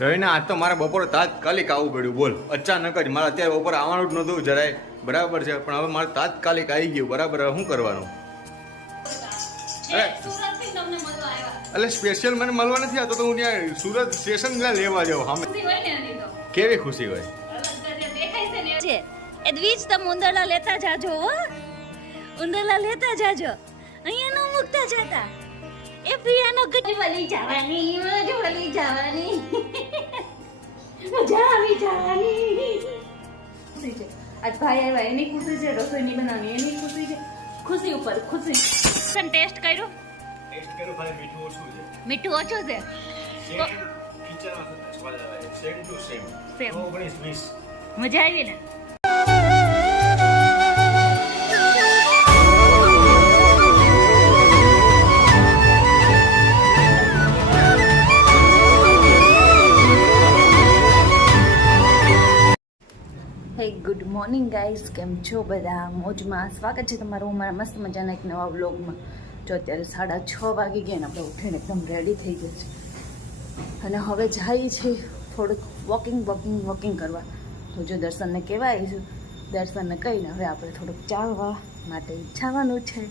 રવિને આજ તો મારે બપોરે તાત્કાલિક આવવું પડ્યું બોલ. અચાનક જ મારે અત્યારે બપોરે આવવાનું જ નહોતું જરાય. બરાબર છે પણ હવે મારે તાત્કાલિક આવી ગયું. બરાબર હવે શું કરવાનું? અરે. સુરતથી તમને મળવા આવ્યા. એટલે સ્પેશિયલ મને મળવા નથી આવતો તો હું ત્યાં સુરત સ્ટેશન ત્યાં લેવા જાઉં સામે. કેવી ખુશી હોય? અલગ જ દેખાય છે એ દ્વિજ તમે ઉંદરલા લેતા જાજો હો. ઉંદરલા લેતા જાજો. અહીંયા ન મૂકતા જતા. એ પ્રિયાનો ગટ વળી જવાની મજ વળી જવાની. ખુશી છે. આજ ભાઈ આવ્યા એની ખુશી છે રસોઈ ની બનાવવાની એની ખુશી છે. ખુશી ઉપર ખુશી. સન ટેસ્ટ કર્યો? ટેસ્ટ કર્યો ભાઈ મીઠું ઓછું છે. મીઠું ઓછું છે? કિચન કિચનમાં સ્વાદ આવે સેમ ટુ સેમ. સેમ. 19 20 મજા આવી ને? હે ગુડ મોર્નિંગ ગાઈઝ કેમ છો બધા? મોજમાં સ્વાગત છે તમારું મારા મસ્ત મજાના એક નવા વ્લોગમાં. જો અત્યારે સાડા છ વાગી ગયા ને, આપણે ઉઠીને એકદમ રેડી થઈ ગયા છે. અને હવે જાય છે થોડુંક વોકિંગ વોકિંગ વોકિંગ કરવા. તો જો દર્શનને કહેવાય છું, દર્શનને કહીને હવે આપણે થોડુંક ચાલવા માટે ઈચ્છાવાનું છે.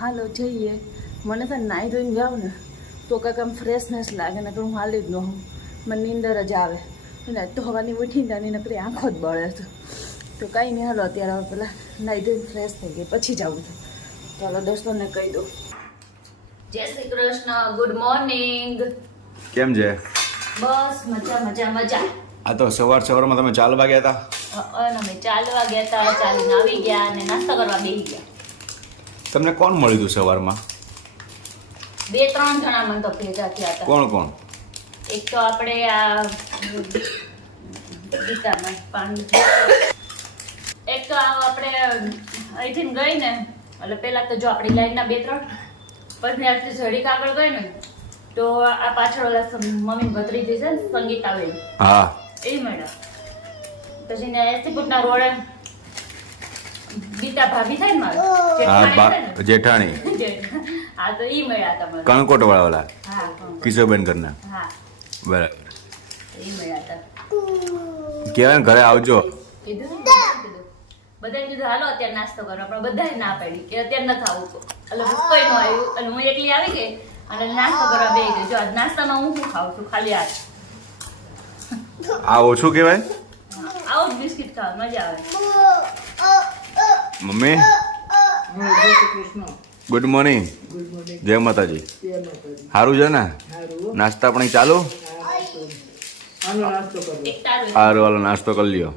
હાલો, જઈએ. મને તો નાહી ધોઈને જાઉં ને, તો કાંઈક આમ ફ્રેશનેસ લાગે ને તો હું હાલી જ ન હોઉં. મને નીંદર જ આવે. અને તો હવાની ઉઠીને ત્યાંની નકરી આંખો જ બળે છે. તો કાંઈ નહીં હાલો અત્યારે હવે પેલા નાહી ધોઈને ફ્રેશ થઈ ગઈ પછી જવું છે. ચાલો દોસ્તોને કહી દઉં. જય શ્રી કૃષ્ણ ગુડ મોર્નિંગ કેમ છે? બસ મજા મજા મજા. આ તો સવાર સવારમાં તમે ચાલવા ગયા હતા? અમે ચાલવા ગયા હતા ચાલીને આવી ગયા અને નાસ્તો કરવા બેસી ગયા. તમને કોણ મળ્યું હતું સવારમાં? બે ત્રણ જણા મને તો ભેગા થયા હતા. કોણ કોણ? એક તો આપણે આ ગીતામાં પાણી એક તો આ આપણે અહીંથી ગઈ ને એટલે પહેલાં તો જો આપણી લાઈનના બે ત્રણ પછી આટલી જડીક આગળ ગઈ ને તો આ પાછળ ઓલા મમ્મી ભત્રીજી છે ને સંગીતાબેન હા. એ મેડમ. પછી ને એસીપુટના રોડે ગીતા ભાભી થાય ને મારે જેઠાણી હા તો ઈ મળ્યા તમારે. કણકોટ વાળા હા. કિશોરબેન કરના બરાબર. કહેવાય ઘરે આવજો. કીધું ને, કીધું હાલો અત્યારે નાસ્તો કરો. પણ બધાએ ના પાડી કે અત્યારે નથી આવવું એટલે હું કોઈ ન આવ્યું અને હું એકલી આવી ગઈ અને નાસ્તો કરવા બે ગઈ. જો આજ નાસ્તામાં હું શું ખાઉં છું? ખાલી આ આ ઓછું કહેવાય? આવો બિસ્કિટ ખાવા મજા આવે. મમ્મી? ગુડ મોર્નિંગ જય માતાજી. સારું છે ને? નાસ્તા પણ ચાલુ? સારું હાલો નાસ્તો કરી લ્યો.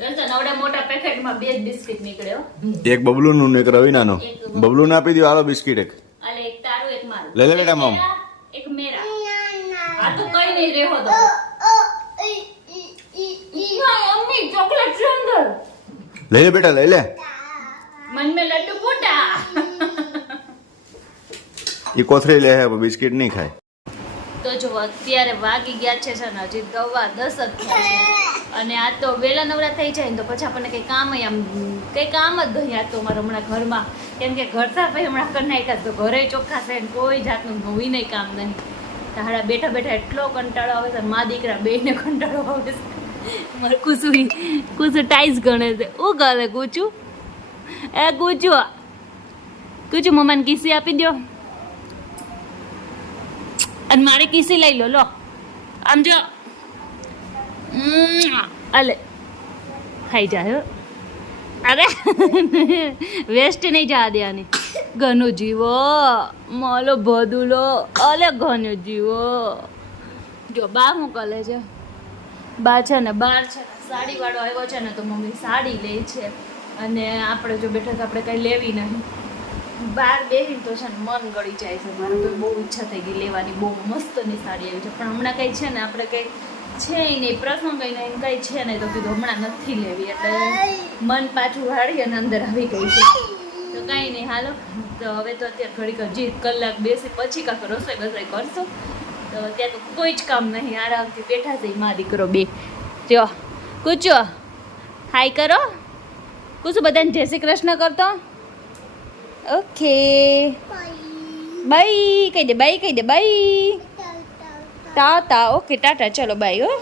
એક આવડા નું એક બબલુનું ને રવિનાનું. બબલુને આપી દો હાલો બિસ્કિટ એક. લઈ લે બેટા, મમ. ના, લઈ લે બેટા લઈ લે. એ કોથળી લે હે બિસ્કિટ નહીં ખાય. તો જો, અત્યારે વાગી ગયા છે ને, હજી દવા દસ જ છે. અને આ તો વેલા નવરા થઈ જાય ને, તો પછી આપણને કંઈ કામ આમ, કંઈ કામ જ નહીં આ તો મારે હમણાં ઘરમાં. કેમ કે ઘરતા ભાઈ હમણાં કરી તો ઘરે ચોખ્ખા છે ને, કોઈ જાતનું નવી નહીં કામ નહીં. તારા બેઠા બેઠા એટલો કંટાળો આવે છે મા દીકરા બેને કંટાળો આવે છે. મારે કુસુ કુસુ ટાઈસ ગણે છે. ઓ ગાલે કુચું એ કુચું કુચું મમ્માને કિસ્સી આપી દો અને મારે કિસી લઈ લો લો. આમ જો. અલે. ખાઈ જાય. અરે. વેસ્ટ નહીં જવા દેવાની. ઘનું જીવો. મોલો ભદુલો. અલે ઘનું જીવો. જો, બા મોકલે છે? બા છે ને બાર છે ને સાડી વાળો આવ્યો છે ને તો મમ્મી સાડી લે છે. અને આપણે જો બેઠા તો આપણે કઈ લેવી નહીં. બહાર બેસીને તો છે ને મન ગળી જાય છે. મારે તો બહુ ઈચ્છા થઈ ગઈ લેવાની. બહુ મસ્તની સાડી આવી છે. પણ હમણાં કંઈ છે ને આપણે કંઈ છે નહીં, પ્રસંગ કંઈ નહીં, કંઈ છે નહીં તો કીધું હમણાં નથી લેવી. એટલે મન પાછું વાળી અને અંદર આવી ગઈ છે. તો કાંઈ નહીં, હાલો. તો હવે તો અત્યારે ઘડીક હજી કલાક બેસી, પછી કાંક રસોઈ બસોઈ કરશો. તો અત્યારે તો કોઈ જ કામ નહીં. આરામથી બેઠા છે મા દીકરો બે. જો, કૂચો. હાય કરો. કુશું બધાને જય શ્રી કૃષ્ણ કરતો. ઓકે બાય કહી દે બાય કહી દે બાય ટાટા ઓકે ટાટા ચલો બાય હો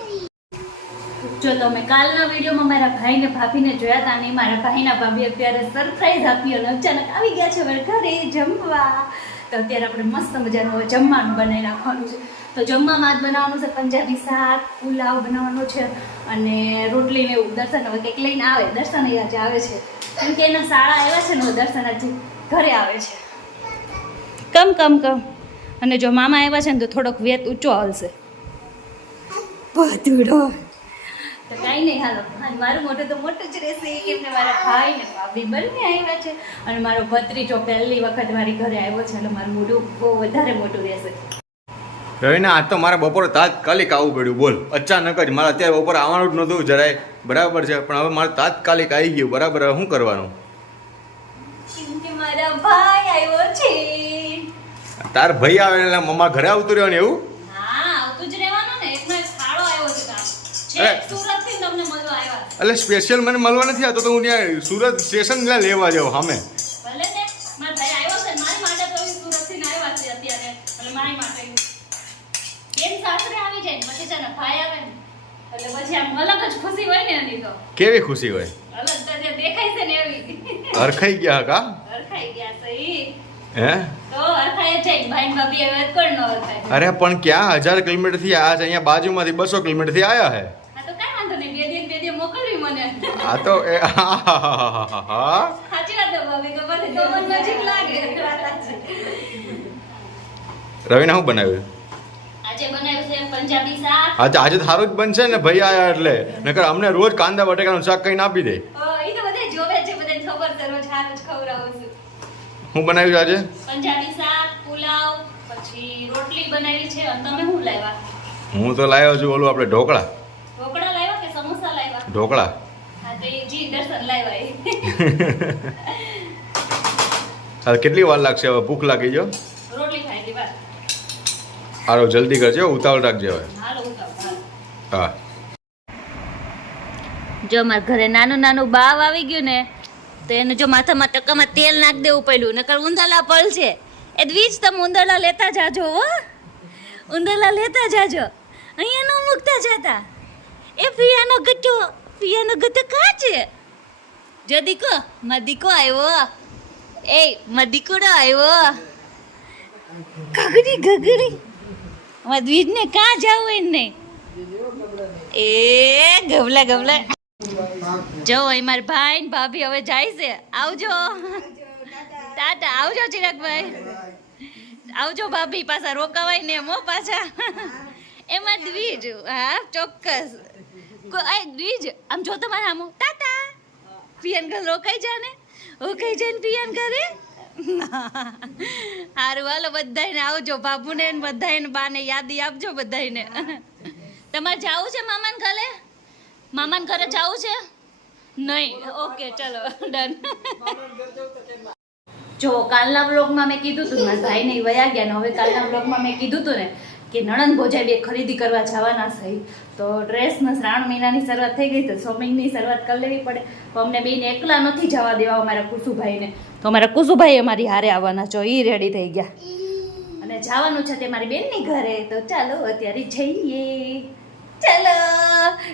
જો તમે કાલના વિડીયોમાં મારા ભાઈને ભાભીને જોયા હતા અને મારા ભાઈના ભાભી અત્યારે સરપ્રાઈઝ આપી અને અચાનક આવી ગયા છે હવે ઘરે જમવા. તો અત્યારે આપણે મસ્ત મજાનું હવે જમવાનું બનાવી નાખવાનું છે. તો જમવામાં જ બનાવવાનું છે પંજાબી શાક પુલાવ બનાવવાનો છે અને રોટલીને એવું દર્શન હવે કંઈક લઈને આવે. દર્શન અહીંયા આજે આવે છે. કેમ કે એના શાળા આવ્યા છે ને દર્શન આજે ઘરે આવે છે. કમ કમ કમ. અને જો મામા આવ્યા છે ને તો થોડોક વેત ઊંચો આવશે બધુડો. તો નહીં, હાલો. અને મારું મોટું તો મોટું જ રહેશે. કે મારા ભાઈ ને ભાભી બંને આવ્યા છે. અને મારો ભત્રીજો પહેલી વખત મારી ઘરે આવ્યો છે, એટલે મારું મોઢું બહુ વધારે મોટું રહેશે. રવિના, આજ તો મારે બપોરે તાત્કાલિક આવવું પડ્યું. બોલ. અચાનક જ. મારે અત્યારે બપોરે આવવાનું જ નહોતું જરાય. બરાબર છે. પણ હવે મારે તાત્કાલિક આવી ગયું. બરાબર. શું કરવાનું? ભાઈ આવ્યો છે. તાર ભાઈ આવે એટલે મમ્મા ઘરે આવતું રહેવાનું એવું? હા આવતું જ રહેવાનું ને. એક ખાડો આવ્યો છે કામ સુરતથી તમને મળવા આવ્યા એટલે સ્પેશિયલ મને મળવા નથી આવતો તો હું ત્યાં સુરત સ્ટેશન ત્યાં લેવા જાઉં સામે. ભલે ને. મારા ભાઈ આવ્યો છે મારી માટે તો એ સુરતથી આવ્યા છે અત્યારે. એટલે મારી માટે બેન સાસરે આવી જાય પછી છે ને ભાઈ આવે ને એટલે પછી આમ અલગ જ ખુશી હોય ને એની તો. કેવી ખુશી હોય? અલગ તો જે દેખાય છે ને એવી. હરખાઈ ગયા કા હે? અરે પણ ક્યાં? હજાર કિલોમીટરથી આવ્યા છે અહીંયા બાજુમાંથી બસો કિલોમીટરથી આવ્યા હે આ તો રવિના શું બનાવ્યું? આજે આજે સારું જ બનશે ને ભાઈ આયા એટલે. નકર અમને રોજ કાંદા બટેકાનું શાક કહીને આપી દે અ, ઈ તો બધે જોવે છે બધાને ખબર છે રોજ હારું જ ખવડાવું છું હું બનાવ્યું આજે? પંજાબી શાક પુલાવ પછી રોટલી બનાવી છે. અને તમે શું લાવ્યા? હું તો લાવ્યો છું ઓલું આપણે ઢોકળા. ઢોકળા લાવ્યા કે સમોસા લાવ્યા? ઢોકળા. હા તો જી દર્શન લાવ્યા એ. કેટલી વાર લાગશે? હવે ભૂખ લાગી જો રોટલી ખાઈ હતી બસ. હારો જલ્દી કરજો ઉતાવળ રાખજે હવે. હાલો. હા. જો મારા ઘરે નાનું નાનું બાવ આવી ગયું ને તો એને જો માથામાં ટકામાં તેલ નાખી દેવું પડ્યું, નકર ઉંદરલા છે એ દ્વીજ તમે ઉંદરલા લેતા જાજો હો. ઉંદરલા લેતા જાજો. અહીંયા ન મૂકતા જતા. એ પિયાનો ગટ્ટો ફિયાનો ગટ્ટો કાં છે? જો દીકો મદીકો દીકો આવ્યો. એ, મારો દીકરો આવ્યો. ગગડી ગગડી. અમારા દ્વીજને કાં જવું હોય નહીં? એ ગબલા ગબલા જો અહીં મારા ભાઈ ભાભી હવે જાય છે. આવજો. ટાટા આવજો ચિરાગભાઈ. આવજો ભાભી, પાછા રોકાવાય ને મો પાછા. એમાં દ્વિજ, હા, ચોક્કસ. દ્વિજ, આમ જો તમારે આમ ટાટા પિયન ઘર રોકાઈ જા ને રોકાઈ જાય ને પિયન ઘરે હારું, હાલો બધાને આવજો બાબુને ને બધાને બાને યાદી આપજો બધાને તમારે જાવું છે મામાને ઘરે? મામાને ઘરે જાવું છે? નહીં ઓકે ચલો ડન જો, કાલના વ્લોગમાં મેં કીધું હતું મારા ભાઈ નહીં વયા ગયા ને, હવે કાલના વ્લોગમાં મેં કીધું હતું ને કે નણંદ ભોજાઈ બે ખરીદી કરવા જવાના છે. તો ડ્રેસના શ્રાવણ મહિનાની શરૂઆત થઈ ગઈ તો શોપિંગની શરૂઆત કરી લેવી પડે. તો અમને બેને એકલા નથી જવા દેવા અમારા કુસુભાઈને. તો અમારા કુસુભાઈ અમારી હારે આવવાના છો એ રેડી થઈ ગયા. અને જવાનું છે તે મારી બેનની ઘરે. તો ચાલો, અત્યારે જઈએ. ચાલો.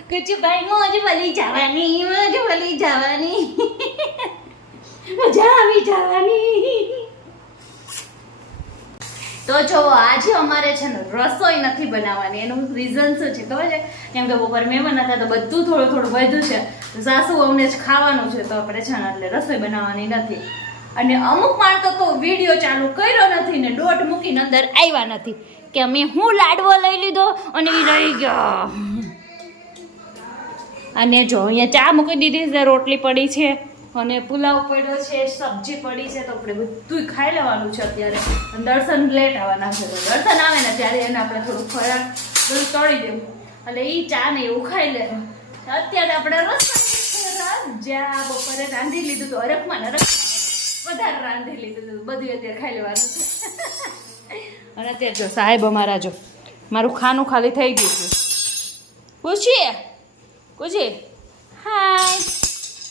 કુચુભાઈ મોજ વળી જવાની, મોજ વળી જવાની. મજા આવી જવાની. તો જો, આજે અમારે છે ને રસોઈ નથી બનાવવાની. એનું રીઝન શું છે ખબર છે? કેમ કે બપોર મહેમાન હતા તો બધું થોડું થોડું વધ્યું છે. તો સાસુ અમને જ ખાવાનું છે, તો આપણે છે ને એટલે રસોઈ બનાવવાની નથી. અને અમુક માણસો તો વીડિયો ચાલુ કર્યો નથી ને દોઢ મૂકીને અંદર આવ્યા નથી. કે અમે હું લાડવો લઈ લીધો અને એ રહી ગયો. અને જો અહીંયા ચા મૂકી દીધી છે, રોટલી પડી છે અને પુલાવ પડ્યો છે, સબ્જી પડી છે, તો આપણે બધું ખાઈ લેવાનું છે અત્યારે. દર્શન લેટ આવવાના છે દર્શન આવે ને ત્યારે એને આપણે થોડું ખોરાક બધું તળી દેવું. એટલે એ ચા ને એવું ખાઈ લે. અત્યારે આપણે રસોઈ જ્યાં બપોરે રાંધી લીધું હતું અરખમાં ને વધારે રાંધી લીધું હતું બધું અત્યારે ખાઈ લેવાનું છે. અને અત્યારે જો, સાહેબ અમારા જો, મારું ખાનું ખાલી થઈ ગયું છે. પૂછીએ પૂછીએ હાય.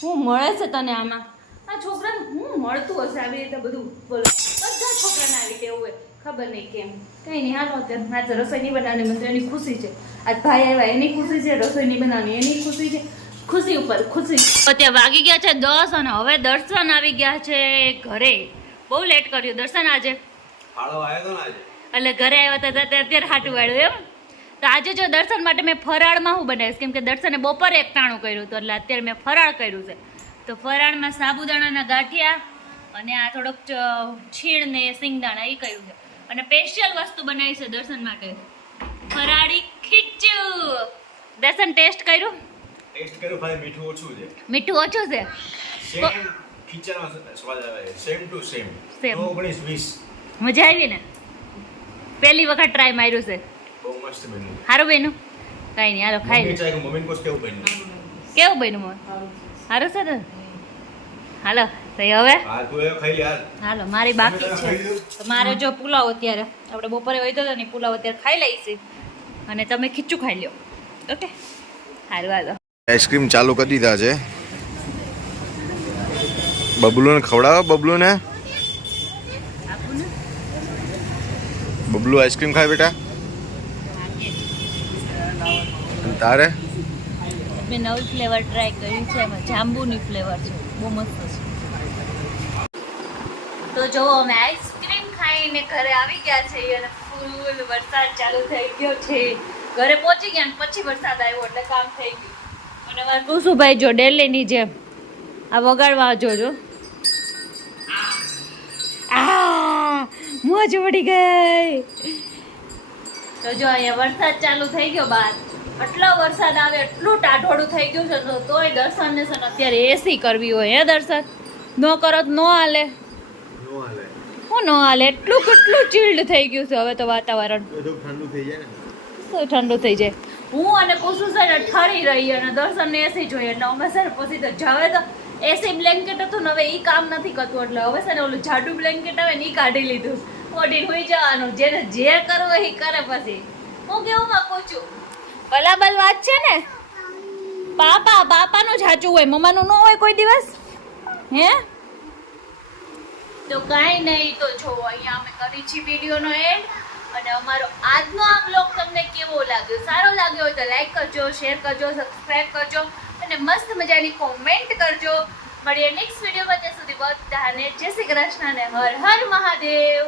હું મળે છે તને આમાં? આ છોકરાને હું મળતું હશે આવી રીતે બધું બોલો. બધા છોકરાને આવી રીતે હોય, ખબર નહીં કેમ. કંઈ નહીં, હાલો અત્યારે. મારે રસોઈ નહીં બનાવવાની મને એની ખુશી છે. આજ ભાઈ આવ્યા, એની ખુશી છે રસોઈ નહીં બનાવવાની એની ખુશી છે. ખુશી ઉપર, ખુશી. અત્યારે વાગી ગયા છે દસ અને હવે દર્શન આવી ગયા છે ઘરે. બહુ લેટ કર્યું. દર્શન આજે? ફાળો આવ્યો તો ને આજે? એટલે ઘરે આવ્યા હતા ત્યારે અત્યારે હાટું વાળ્યું એમ? તો આજે જો દર્શન માટે મેં ફરાળમાં હું બનાવીશ? કેમ કે દર્શને બપોરે એક ટાણું કર્યું હતું એટલે અત્યારે મેં ફરાળ કર્યું છે. તો ફરાળમાં સાબુદાણાના ગાંઠિયા અને આ થોડોક છીણ ને સિંગદાણા એ કર્યું છે. અને સ્પેશિયલ વસ્તુ બનાવી છે દર્શન માટે. ફરાળી ખીચું. દર્શન ટેસ્ટ કર્યું? ટેસ્ટ કર્યું ખાલી મીઠું ઓછું છે. મીઠું ઓછું છે? સેમ સ્વાદ આવે સેમ ટુ સેમ. Same. ઓગણીસ વીસ. મજા આવી ને? પહેલી વખત ટ્રાય માર્યું છે. બહુ મસ્ત બન્યું. સારું બન્યું? કાંઈ નહીં હાલો ખાઈ લે. મમ્મી કોસ કેવું બન્યું? કેવું બન્યું મમ્મી સારું છે ને? હાલો તો હવે? હા તું એ ખાઈ લે હાલ. હાલો મારી બાકી છે. તો મારે જો પુલાવ અત્યારે. આપણે બપોરે વહીતો હતો ને પુલાવ અત્યારે ખાઈ લઈશું. અને તમે ખીચું ખાઈ લ્યો. ઓકે? સારું હાલો. આઈસ્ક્રીમ ચાલુ કરી દીધા છે. બબલુને ખવડાવો બબલુને આપું ને બબલુ આઈસ્ક્રીમ ખાય બેટા? તારે? મેં નવી ફ્લેવર ટ્રાય કર્યું છે, એમાં જાંબુની ફ્લેવર છે. બહુ મસ્ત છે. તો જો, અમે આઈસ્ક્રીમ ખાઈને ઘરે આવી ગયા છે અને ફૂલ વરસાદ ચાલુ થઈ ગયો છે. ઘરે પહોંચી ગયા પછી વરસાદ આવ્યો એટલે કામ થઈ ગયું. અને મારે કુસુભાઈ જો ડેલીની જેમ આ વગાડવા જોજો મોજ પડી ગઈ. તો જો અહીંયા વરસાદ ચાલુ થઈ ગયો બાર. આટલો વરસાદ આવે એટલું ટાઢોળું થઈ ગયું છે તો તોય દર્શન ને છે ને અત્યારે એસી કરવી હોય હે દર્શન? ન કરો તો ન હાલે. હું ન હાલે? એટલું કેટલું ચીલ્ડ થઈ ગયું છે હવે તો વાતાવરણ. ઠંડુ થઈ જાય ને. શું ઠંડુ થઈ જાય? હું અને કુસુ છે ને ઠરી રહી અને દર્શન ને એસી જોઈએ એટલે અમે છે ને પછી તો જાવે તો એસી બ્લેન્કેટ હતું ને હવે એ કામ નથી કરતું. એટલે હવે છે ને ઓલું જાડું બ્લેન્કેટ આવે ને એ કાઢી લીધું. ઓઢી હોઈ જવાનું. જેને જે કરવું એ કરે પછી. હું કેવું માંગુ છું? બરાબર વાત છે ને? પાપા પાપાનું જાચું હોય, મમ્માનું ન હોય કોઈ દિવસ? હે? તો કાંઈ નહીં, તો જો અહીંયા અમે કરી છીએ વિડીયોનો એન્ડ. અને અમારો આજનો આ બ્લોગ તમને કેવો લાગ્યો? સારો લાગ્યો હોય તો લાઈક કરજો શેર કરજો સબસ્ક્રાઈબ કરજો. અને મસ્ત મજાની કોમેન્ટ કરજો. મળીએ નેક્સ્ટ વિડીયોમાં ત્યાં સુધી બધાને જય શ્રી કૃષ્ણ અને હર હર મહાદેવ.